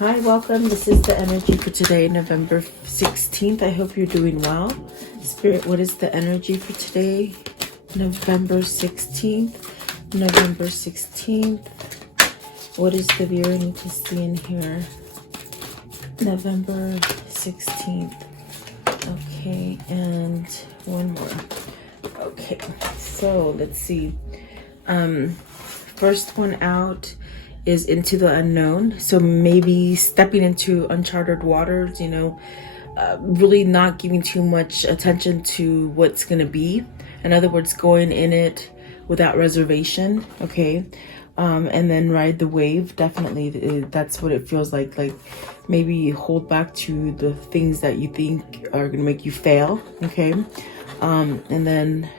Hi, welcome. This is the energy for today, November 16th. I hope you're doing well. Spirit, what is the energy for today, November 16th? November 16th. What is the viewer need to see in here? November 16th. Okay, and one more. Okay, so let's see. First one out is into the unknown. So maybe stepping into uncharted waters, really not giving too much attention to what's going to be. In other words, going in it without reservation. Okay. And then ride the wave. Definitely. That's what it feels like. Like maybe hold back to the things that you think are going to make you fail. Okay. And then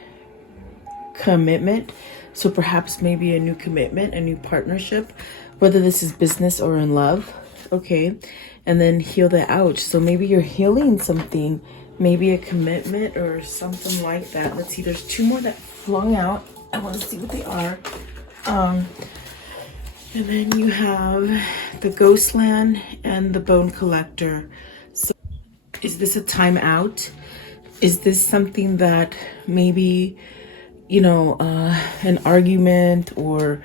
commitment. So perhaps maybe a new commitment, a new partnership, whether this is business or in love. Okay. And then heal the ouch. So maybe you're healing something, maybe a commitment or something like that. Let's see. There's two more that flung out. I want to see what they are. And then you have the ghost land and the bone collector. So is this a time out? Is this something that maybe, an argument or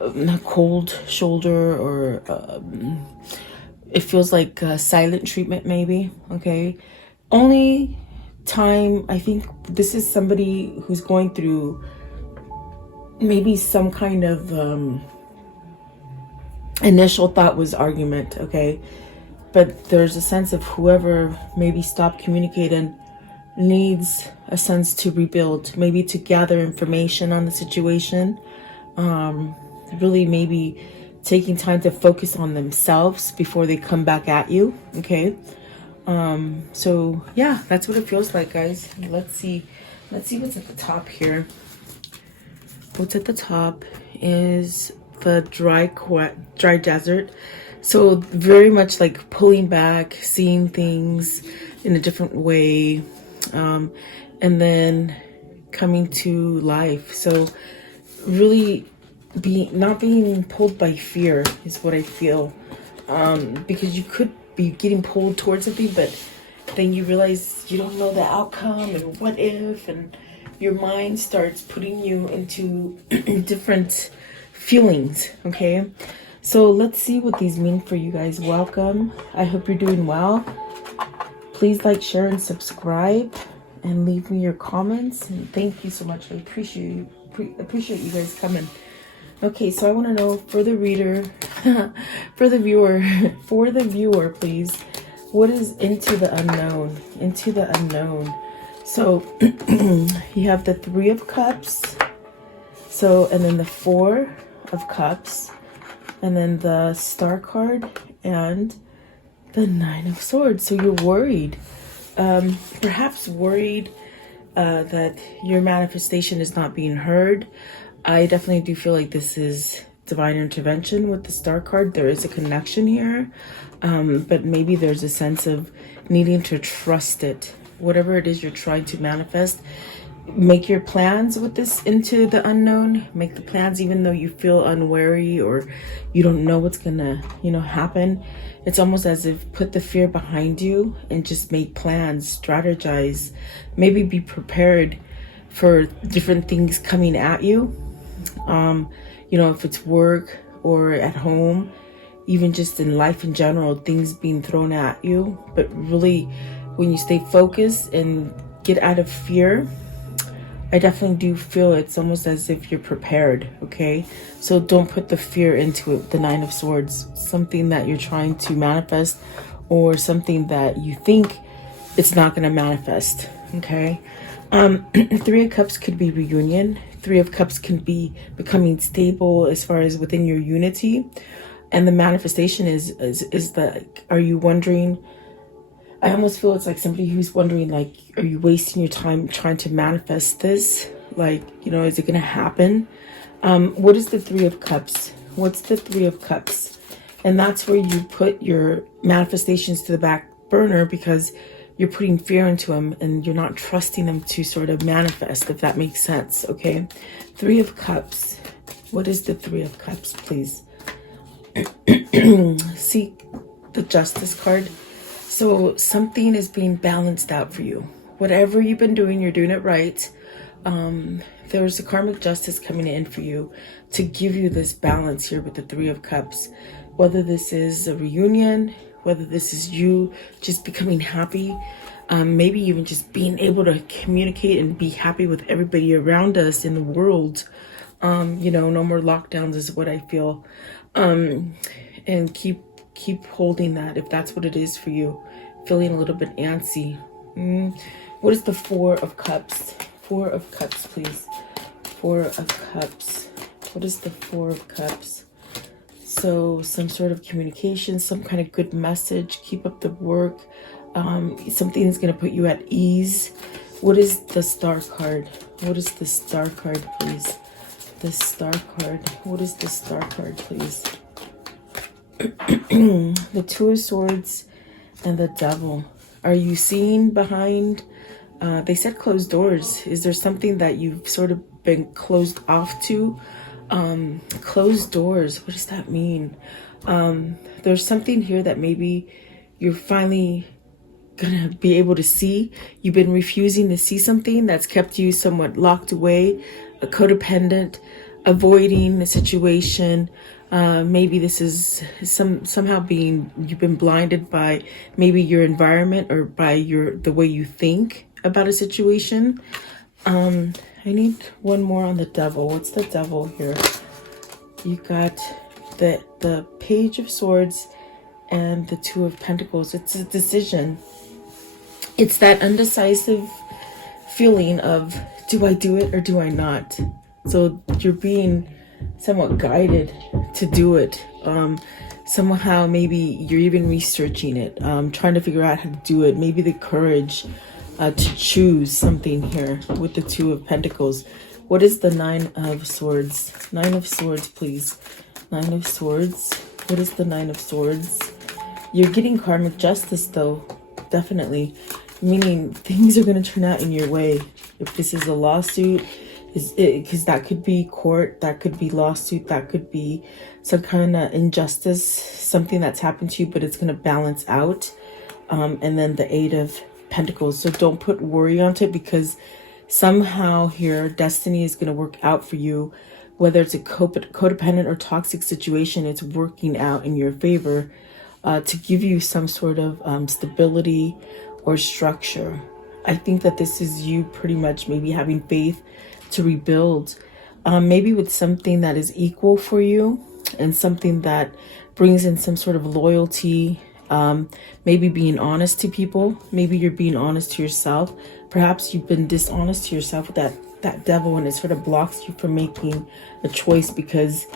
a cold shoulder, or it feels like silent treatment maybe. Okay. Only time, I think this is somebody who's going through maybe some kind of initial thought was argument. Okay. But there's a sense of whoever maybe stopped communicating needs a sense to rebuild, maybe to gather information on the situation, really maybe taking time to focus on themselves before they come back at you. Okay. So yeah, that's what it feels like, guys. Let's see what's at the top here. What's at the top is the dry desert. So very much like pulling back, seeing things in a different way, and then coming to life. So really not being pulled by fear is what I feel, because you could be getting pulled towards something, but then you realize you don't know the outcome and what if, and your mind starts putting you into different feelings. Okay, so let's see what these mean for you guys. Welcome. I hope you're doing well. Please like, share, and subscribe, and leave me your comments. And thank you so much. I appreciate you guys coming. Okay, so I want to know for the reader, for the viewer, please, what is into the unknown? Into the unknown. So you have the Three of Cups. So, and then the Four of Cups, and then the Star card, and the Nine of Swords. So you're worried, perhaps worried that your manifestation is not being heard. I definitely do feel like this is divine intervention with the Star card. There is a connection here, but maybe there's a sense of needing to trust it. Whatever it is you're trying to manifest, make your plans with this into the unknown. Make the plans even though you feel unwary or you don't know what's gonna, happen. It's almost as if put the fear behind you and just make plans, strategize, maybe be prepared for different things coming at you. If it's work or at home, even just in life in general, things being thrown at you. But really, when you stay focused and get out of fear, I definitely do feel it's almost as if you're prepared. Okay, so don't put the fear into it. The Nine of Swords, something that you're trying to manifest, or something that you think it's not going to manifest. Okay. Three of Cups could be reunion. Three of Cups can be becoming stable as far as within your unity, and the manifestation is that, are you wondering? I almost feel it's like somebody who's wondering, like, are you wasting your time trying to manifest this? Like, is it going to happen? What is the Three of Cups? What's the Three of Cups? And that's where you put your manifestations to the back burner because you're putting fear into them and you're not trusting them to sort of manifest, if that makes sense. Okay. Three of Cups. What is the Three of Cups, please? Seek the Justice card. So something is being balanced out for you. Whatever you've been doing, you're doing it right. There's a karmic justice coming in for you to give you this balance here with the Three of Cups. Whether this is a reunion, whether this is you just becoming happy, maybe even just being able to communicate and be happy with everybody around us in the world. No more lockdowns is what I feel. And keep holding that if that's what it is for you. Feeling a little bit antsy. What is the Four of Cups? Four of Cups, please. Four of Cups. What is the Four of Cups? So some sort of communication, some kind of good message. Keep up the work. Something is going to put you at ease. What is the Star card? What is the Star card, please? The Star card. What is the Star card, please? The Two of Swords and the Devil. Are you seeing behind? They said closed doors. Is there something that you've sort of been closed off to? Closed doors. What does that mean? There's something here that maybe you're finally gonna be able to see. You've been refusing to see something that's kept you somewhat locked away, a codependent, avoiding the situation. Maybe this is somehow you've been blinded by maybe your environment or by the way you think about a situation. I need one more on the Devil. What's the Devil here? You got the Page of Swords and the Two of Pentacles. It's a decision. It's that undecisive feeling of, do I do it or do I not? So you're being somewhat guided to do it. Somehow maybe you're even researching it, trying to figure out how to do it. Maybe the courage to choose something here with the Two of Pentacles. What is the Nine of Swords? Nine of Swords, please. Nine of Swords. What is the Nine of Swords? You're getting karmic justice though, definitely. Meaning things are going to turn out in your way. If this is a lawsuit, because that could be court, that could be lawsuit, that could be some kind of injustice, something that's happened to you, but it's going to balance out. And then the Eight of Pentacles. So don't put worry onto it, because somehow here destiny is going to work out for you. Whether it's a codependent or toxic situation, it's working out in your favor to give you some sort of stability or structure. I think that this is you pretty much maybe having faith to rebuild, maybe with something that is equal for you and something that brings in some sort of loyalty, maybe being honest to people. Maybe you're being honest to yourself. Perhaps you've been dishonest to yourself with that Devil, and it sort of blocks you from making a choice because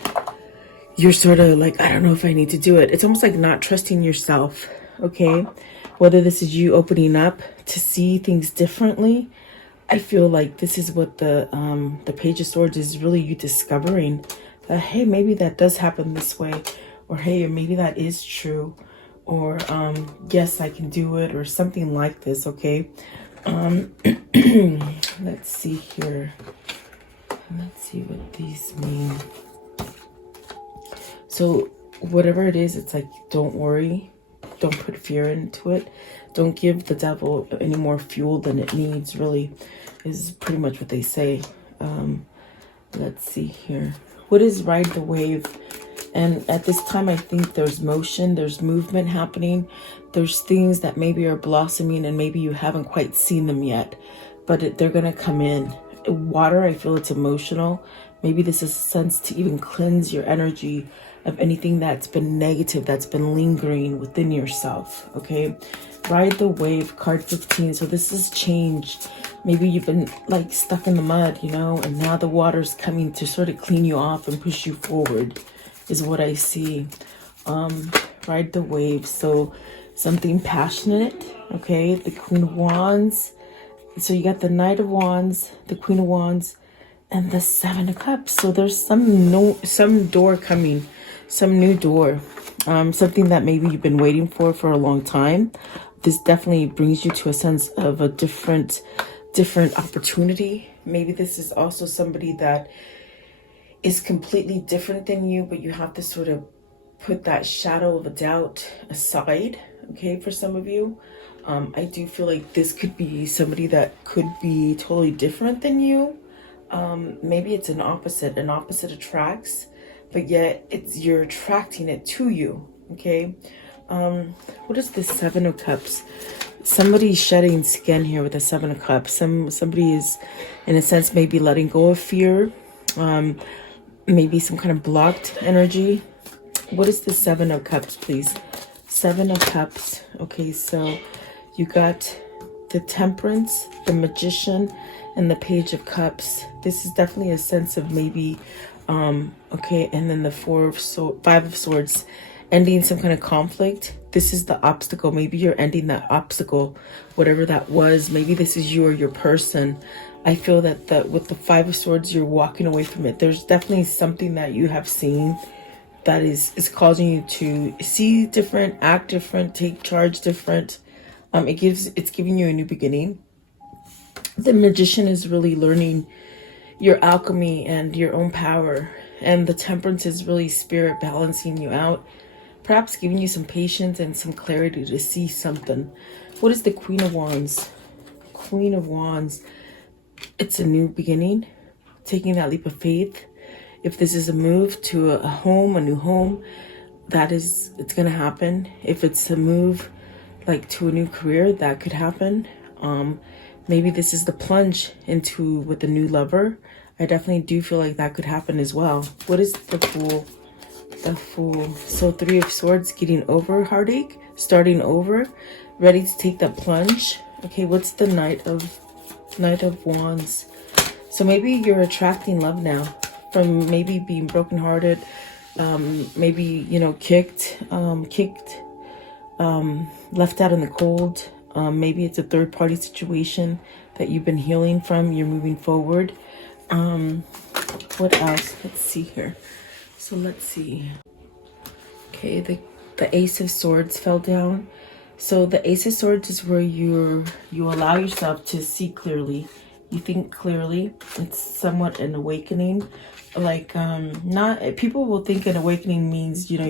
you're sort of like, I don't know if I need to do it. It's almost like not trusting yourself, okay? Whether this is you opening up to see things differently, I feel like this is what the Page of Swords is really you discovering that, hey, maybe that does happen this way, or hey, maybe that is true, or yes, I can do it, or something like this, okay? Let's see here. Let's see what these mean. So whatever it is, it's like, don't worry. Don't put fear into it. Don't give the Devil any more fuel than it needs, really, is pretty much what they say. Let's see here. What is ride the wave? And at this time, I think there's motion, there's movement happening. There's things that maybe are blossoming and maybe you haven't quite seen them yet, but they're going to come in. Water, I feel it's emotional. Maybe this is a sense to even cleanse your energy of anything that's been negative, that's been lingering within yourself, okay? Ride the wave, card 15. So this is change. Maybe you've been like stuck in the mud, and now the water's coming to sort of clean you off and push you forward, is what I see. Ride the wave. So something passionate, okay? The Queen of Wands. So you got the Knight of Wands, the Queen of Wands, and the Seven of Cups. So there's some door coming, some new door, something that maybe you've been waiting for a long time. This definitely brings you to a sense of a different opportunity. Maybe this is also somebody that is completely different than you, but you have to sort of put that shadow of a doubt aside, okay, for some of you. I do feel like this could be somebody that could be totally different than you. Maybe it's an opposite attracts, but yet you're attracting it to you, okay? What is the Seven of Cups? Somebody's shedding skin here with the Seven of Cups. Somebody is, in a sense, maybe letting go of fear, maybe some kind of blocked energy. What is the Seven of Cups, please? Seven of Cups. Okay, so you got the Temperance, the Magician, and the Page of Cups. This is definitely a sense of maybe, okay, and then the Five of Swords, ending some kind of conflict. This is the obstacle. Maybe you're ending that obstacle, whatever that was. Maybe this is you or your person. I feel that with the Five of Swords, you're walking away from it. There's definitely something that you have seen that is causing you to see different, act different, take charge different. It's giving you a new beginning. The Magician is really learning your alchemy and your own power, and the Temperance is really spirit balancing you out, perhaps giving you some patience and some clarity to see something. What is the Queen of Wands? Queen of Wands. It's a new beginning, taking that leap of faith. If this is a move to a home, a new home, it's going to happen. If it's a move like to a new career, that could happen. Maybe this is the plunge into with a new lover. I definitely do feel like that could happen as well. What is the Fool? The Fool. So Three of Swords, getting over heartache, starting over, ready to take that plunge. Okay, what's the Knight of Wands? So maybe you're attracting love now from maybe being brokenhearted, maybe, you know, kicked, left out in the cold. Maybe it's a third-party situation that you've been healing from. You're moving forward. What else? Let's see here. So let's see. Okay, the Ace of Swords fell down. So the Ace of Swords is where you allow yourself to see clearly. You think clearly. It's somewhat an awakening. Like, not people will think an awakening means, you know,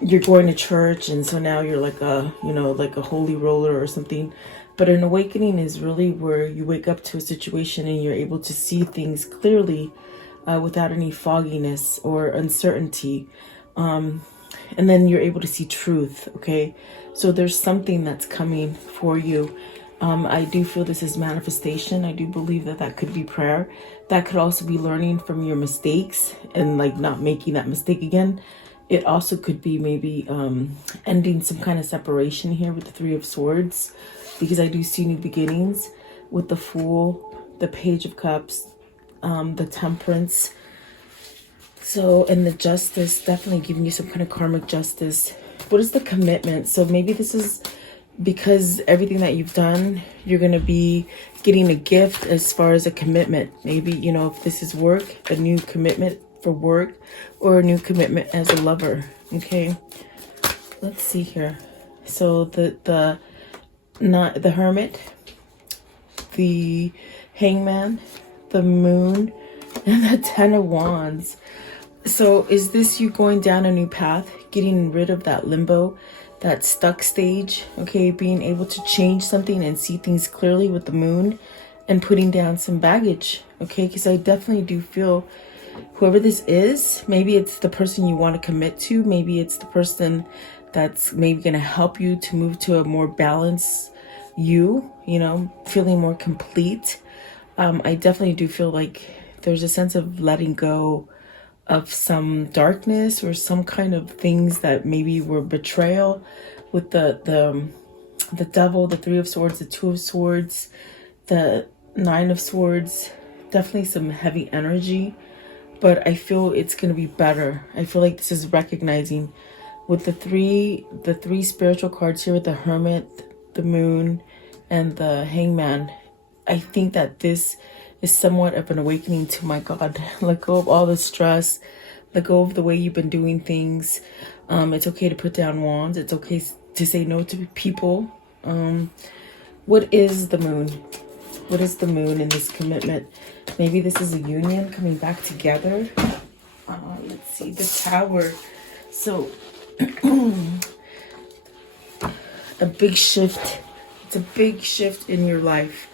you're going to church, and so now you're like a, you know, like a holy roller or something. But an awakening is really where you wake up to a situation and you're able to see things clearly, without any fogginess or uncertainty. And then you're able to see truth. Okay, so there's something that's coming for you. I do feel this is manifestation. I do believe that could be prayer. That could also be learning from your mistakes and like not making that mistake again. It also could be maybe ending some kind of separation here with the Three of Swords, because I do see new beginnings with the Fool, the Page of Cups, the Temperance. So, and the Justice, definitely giving you some kind of karmic justice. What is the Commitment? So maybe this is because everything that you've done, you're going to be getting a gift as far as a commitment. Maybe, you know, if this is work, a new commitment for work, or a new commitment as a lover. Okay, let's see here. So the Hermit, the Hangman, the Moon, and the Ten of Wands. So is this you going down a new path, getting rid of that limbo, that stuck stage? Okay, being able to change something and see things clearly with the Moon, and putting down some baggage. Okay, because I definitely do feel whoever this is, maybe it's the person you want to commit to. Maybe it's the person that's maybe going to help you to move to a more balanced you know, feeling more complete. I definitely do feel like there's a sense of letting go of some darkness or some kind of things that maybe were betrayal with the Devil, the Three of Swords, the Two of Swords, the Nine of Swords. Definitely some heavy energy. But I feel it's going to be better. I feel like this is recognizing with the three spiritual cards here with the Hermit, the Moon, and the Hangman. I think that this is somewhat of an awakening to, my God, let go of all the stress, let go of the way you've been doing things. It's okay to put down wands. It's okay to say no to people. What is the Moon? What is the Moon in this commitment? Maybe this is a union coming back together. Let's see, the Tower. So a big shift. It's a big shift in your life.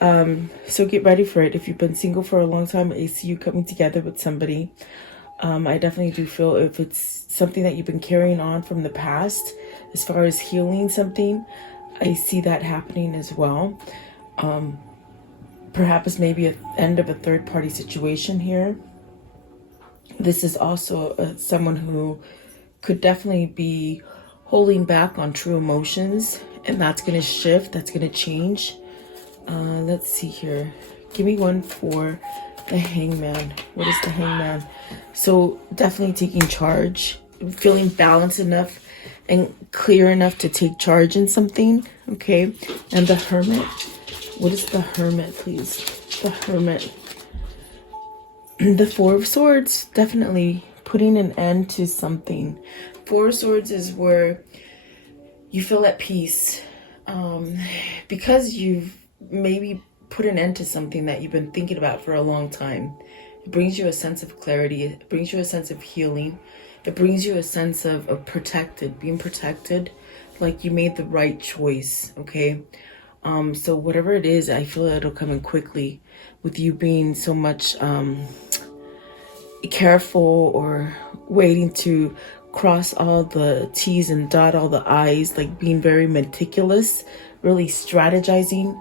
So get ready for it. If you've been single for a long time, I see you coming together with somebody. I definitely do feel if it's something that you've been carrying on from the past, as far as healing something, I see that happening as well. Perhaps maybe an end of a third-party situation here. This is also someone who could definitely be holding back on true emotions, and that's going to shift, that's going to change. Let's see here. Give me one for the Hangman. What is the Hangman? So definitely taking charge, feeling balanced enough and clear enough to take charge in something. Okay. And the Hermit. What is the Hermit, please? The Hermit. The Four of Swords. Definitely putting an end to something. Four of Swords is where you feel at peace. Because you've maybe put an end to something that you've been thinking about for a long time. It brings you a sense of clarity. It brings you a sense of healing. It brings you a sense of being protected, like you made the right choice, okay? So whatever it is, I feel it'll come in quickly with you being so much careful or waiting to cross all the T's and dot all the I's, like being very meticulous, really strategizing.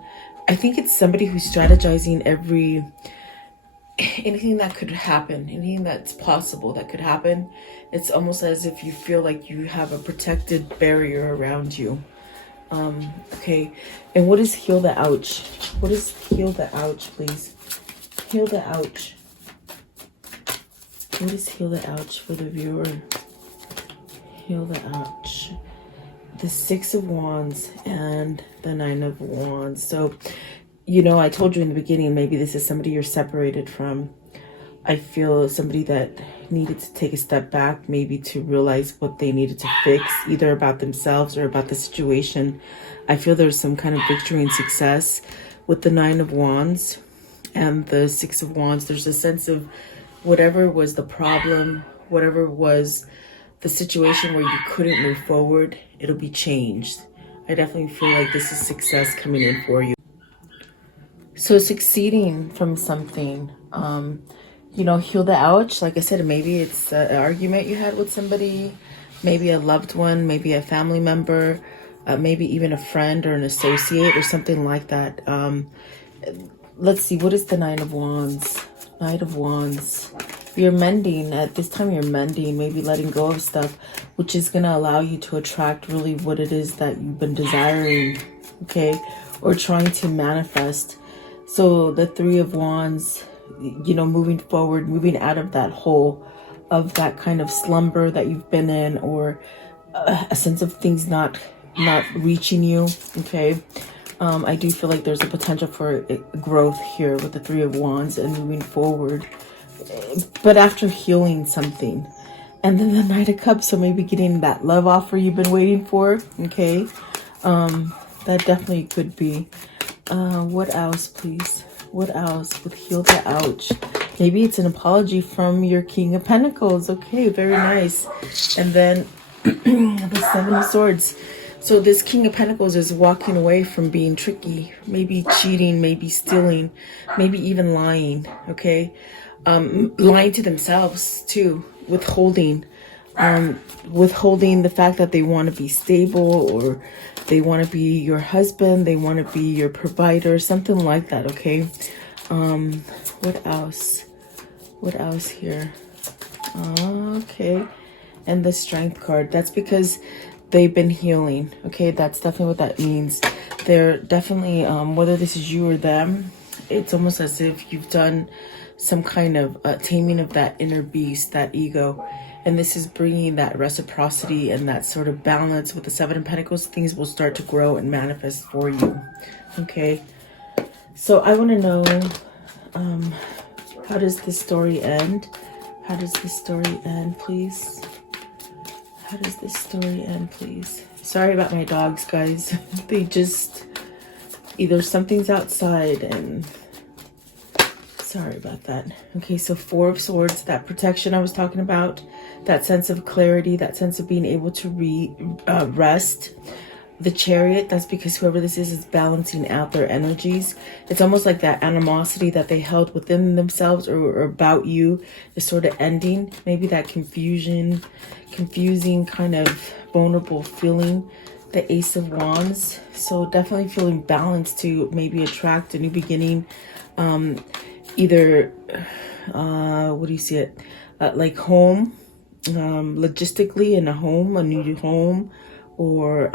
I think it's somebody who's strategizing anything that could happen, anything that's possible that could happen. It's almost as if you feel like you have a protected barrier around you. Okay. And what is heal the ouch? What is heal the ouch, please? Heal the ouch. What is heal the ouch for the viewer? Heal the ouch. The Six of Wands and the Nine of Wands. So, I told you in the beginning, maybe this is somebody you're separated from. I feel somebody that needed to take a step back, maybe to realize what they needed to fix, either about themselves or about the situation. I feel there's some kind of victory and success with the Nine of Wands and the Six of Wands. There's a sense of whatever was the problem, whatever was the situation where you couldn't move forward, it'll be changed. I definitely feel like this is success coming in for you. So succeeding from something, heal the ouch. Like I said, maybe it's an argument you had with somebody, maybe a loved one, maybe a family member, maybe even a friend or an associate or something like that. Let's see, what is the Nine of Wands? Knight of Wands. You're mending. At this time, you're mending, maybe letting go of stuff, which is going to allow you to attract really what it is that you've been desiring, okay, or trying to manifest. So the Three of Wands, moving forward, moving out of that hole of that kind of slumber that you've been in, or a sense of things not reaching you, okay. I do feel like there's a potential for growth here with the Three of Wands and moving forward, but after healing something. And then the Knight of Cups, so maybe getting that love offer you've been waiting for, okay. That definitely could be. What else, please? What else with heal the ouch? Maybe it's an apology from your King of Pentacles. Okay, very nice. And then the Seven of Swords. So this King of Pentacles is walking away from being tricky, maybe cheating, maybe stealing, maybe even lying, okay? Lying to themselves too, withholding the fact that they want to be stable, or they want to be your husband, they want to be your provider, something like that, okay? What else? What else here? Okay. And the Strength card. That's because they've been healing, okay? That's definitely what that means. They're definitely, whether this is you or them, it's almost as if you've done some kind of taming of that inner beast, that ego. And this is bringing that reciprocity and that sort of balance with the Seven of Pentacles. Things will start to grow and manifest for you, okay? So I want to know, how does this story end? How does this story end, please? How does this story end, please? Sorry about my dogs, guys. They just, either something's outside and Sorry about that. Okay, so Four of Swords, that protection I was talking about, that sense of clarity, that sense of being able to rest. The Chariot, that's because whoever this is balancing out their energies. It's almost like that animosity that they held within themselves or about you is sort of ending. Maybe that confusing kind of vulnerable feeling. The Ace of Wands. So definitely feeling balanced to maybe attract a new beginning. Either, what do you see it? Like home, logistically in a home, a new home, or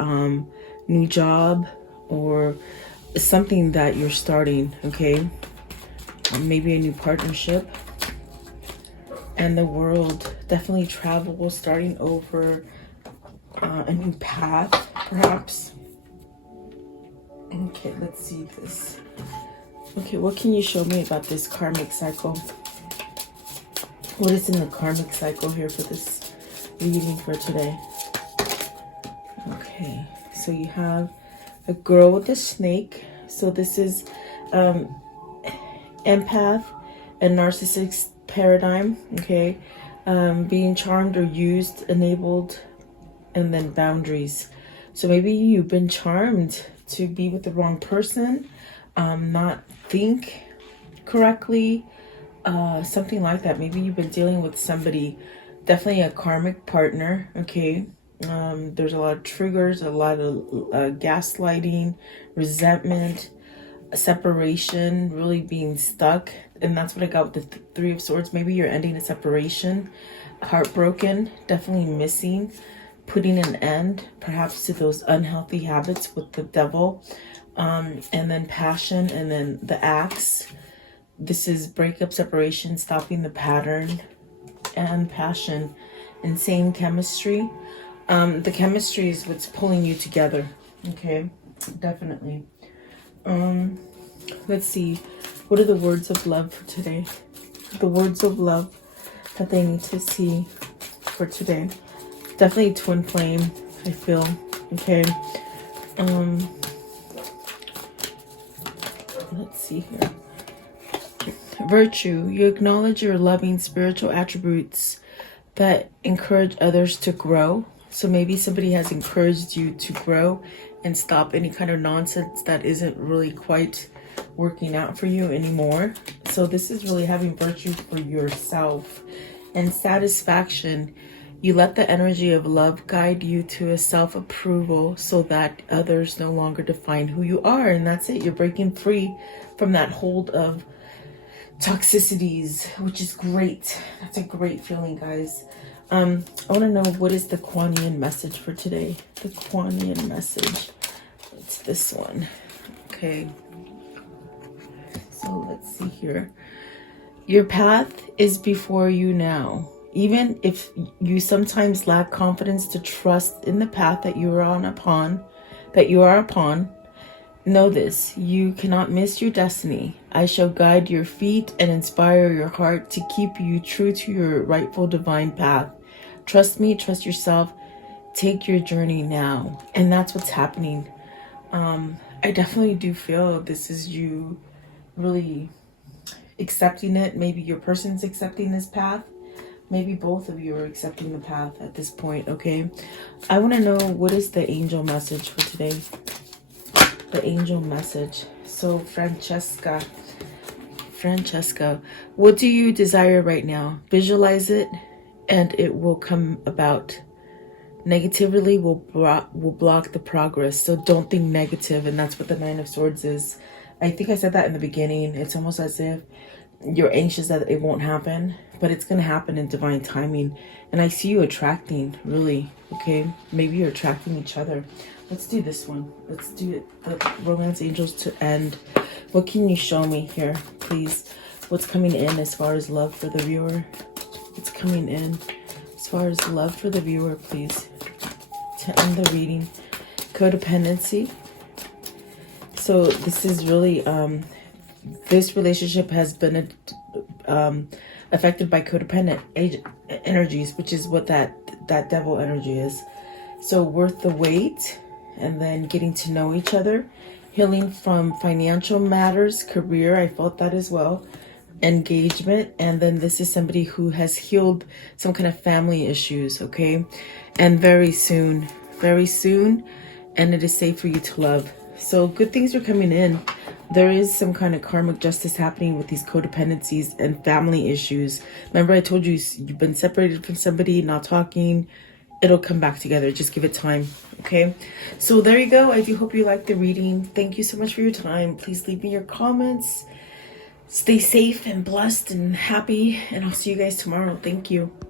new job, or something that you're starting, okay? Maybe a new partnership. And the World, definitely travel, starting over, a new path, perhaps. Okay, let's see this. Okay, what can you show me about this karmic cycle? What is in the karmic cycle here for this reading for today? Okay, so you have a girl with a snake. So this is empath and narcissistic paradigm, okay? Being charmed or used, enabled, and then boundaries. So maybe you've been charmed to be with the wrong person, not think correctly, something like that. Maybe you've been dealing with somebody, definitely a karmic partner, okay? There's a lot of triggers, a lot of gaslighting, resentment, separation, really being stuck. And that's what I got with the Three of Swords. Maybe you're ending a separation, heartbroken, definitely missing, putting an end perhaps to those unhealthy habits with the Devil, and then passion, and then the Axe. This is breakup, separation, stopping the pattern, and passion. Insane chemistry. The chemistry is what's pulling you together, okay? Definitely. Let's see. What are the words of love for today? The words of love that they need to see for today. Definitely twin flame, I feel. Okay. Let's see here. Virtue. You acknowledge your loving spiritual attributes that encourage others to grow. So maybe somebody has encouraged you to grow and stop any kind of nonsense that isn't really quite working out for you anymore. So this is really having virtue for yourself. And satisfaction. You let the energy of love guide you to a self-approval so that others no longer define who you are. And that's it. You're breaking free from that hold of toxicities, which is great. That's a great feeling, guys. I want to know, what is the Kuan Yin message for today? The Kuan Yin message. It's this one. Okay. So let's see here. Your path is before you now. Even if you sometimes lack confidence to trust in the path that you are upon, know this: you cannot miss your destiny. I shall guide your feet and inspire your heart to keep you true to your rightful divine path. Trust me, trust yourself, take your journey now. And that's what's happening. I definitely do feel this is you really accepting it. Maybe your person's accepting this path. Maybe both of you are accepting the path at this point, okay? I want to know, what is the angel message for today? The angel message. So Francesca, what do you desire right now? Visualize it and it will come about. Negativity will block the progress. So don't think negative. And that's what the Nine of Swords is. I think I said that in the beginning. It's almost as if you're anxious that it won't happen, but it's going to happen in divine timing. And I see you attracting, really, okay? Maybe you're attracting each other. Let's do this one. Let's do it. The romance angels to end. What can you show me here, please? What's coming in as far as love for the viewer? What's coming in as far as love for the viewer, please, to end the reading? Codependency. So this is really, this relationship has been affected by codependent energies, which is what that devil energy is. So worth the wait, and then getting to know each other, healing from financial matters, career. I felt that as well. engagement, and then this is somebody who has healed some kind of family issues, okay? And very soon, and it is safe for you to love. So good things are coming in. There is some kind of karmic justice happening with these codependencies and family issues. Remember I told you you've been separated from somebody, not talking. It'll come back together. Just give it time, okay? So there you go. I do hope you liked the reading. Thank you so much for your time. Please leave me your comments. Stay safe and blessed and happy, and I'll see you guys tomorrow. Thank you.